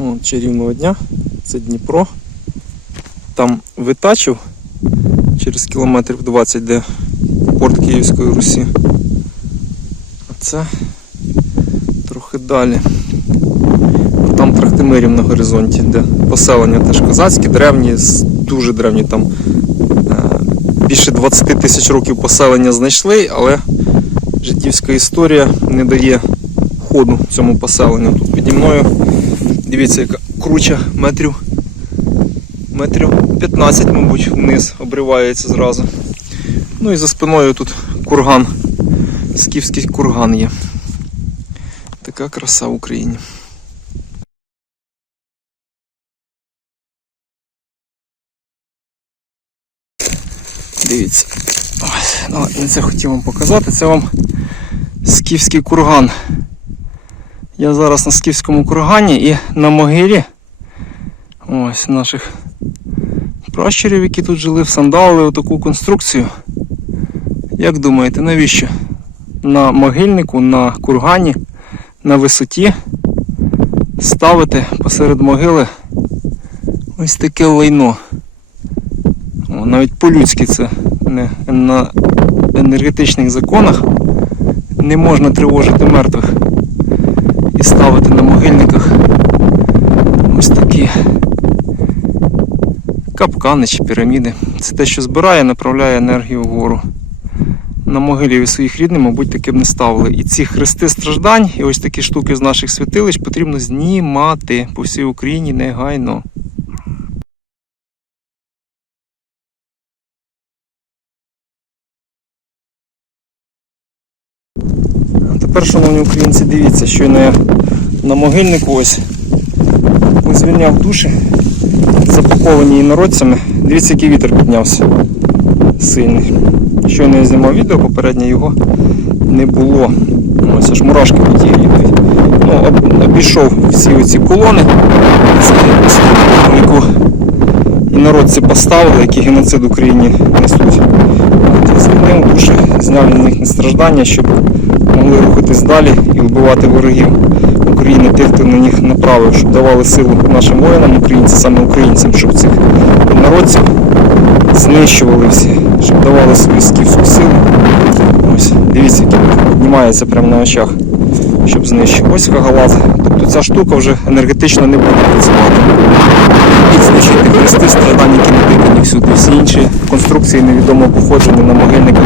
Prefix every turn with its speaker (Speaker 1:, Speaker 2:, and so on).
Speaker 1: О, чарівного дня. Це Дніпро. Там Витачів через кілометрів 20, де порт Київської Русі. А це трохи далі. Там Трахтимирів на горизонті, де поселення теж козацькі, древні, дуже древні там. е, Більше 20 тисяч років поселення знайшли, але життівська історія не дає ходу цьому поселенню. Тут піді мною Дивіться, яка круча метрів. Метрів 15, мабуть, вниз обривається зразу. Ну і за спиною тут курган. Скіфський курган є. Така краса в Україні. Дивіться. Ось, ну, не це хотів вам показати. Це вам скіфський курган. Я зараз на скіфському кургані і на могилі ось наших пращурів, які тут жили, всандалили отаку конструкцію. Як думаєте, навіщо? На могильнику, на кургані, на висоті ставити посеред могили ось таке лайно. О, навіть по-людськи це не на енергетичних законах не можна тривожити мертвих і ставити на могильниках ось такі капкани чи піраміди. Це те, що збирає, направляє енергію вгору. На могилі ви своїх рідних, мабуть, таке б не ставили. І ці хрести страждань, і ось такі штуки з наших святилищ потрібно знімати по всій Україні негайно. Тепер, шановні українці, дивіться, щойно я на могильнику ось звільняв душі, запаковані інородцями. Дивіться, який вітер піднявся сильний. Щойно я знімав відео, попереднє його не було. Ось аж мурашки по. Ну, обійшов всі оці колони, яку інородці поставили, які геноцид Україні несуть. Звільнив душі, зняв на них страждання, щоб могли рухатись далі і вбивати ворогів України, тих, хто на них направив, щоб давали силу нашим воїнам, українцям, саме українцям, щоб цих народців знищували всі, щоб давали свою скіфську силу. Ось, дивіться, який піднімається прямо на очах, щоб знищити. Ось хагалат. Тобто ця штука вже енергетично не буде працювати. І знищити хрести, страдання, які натикані всюди. Всі інші конструкції невідомого походження на могильниках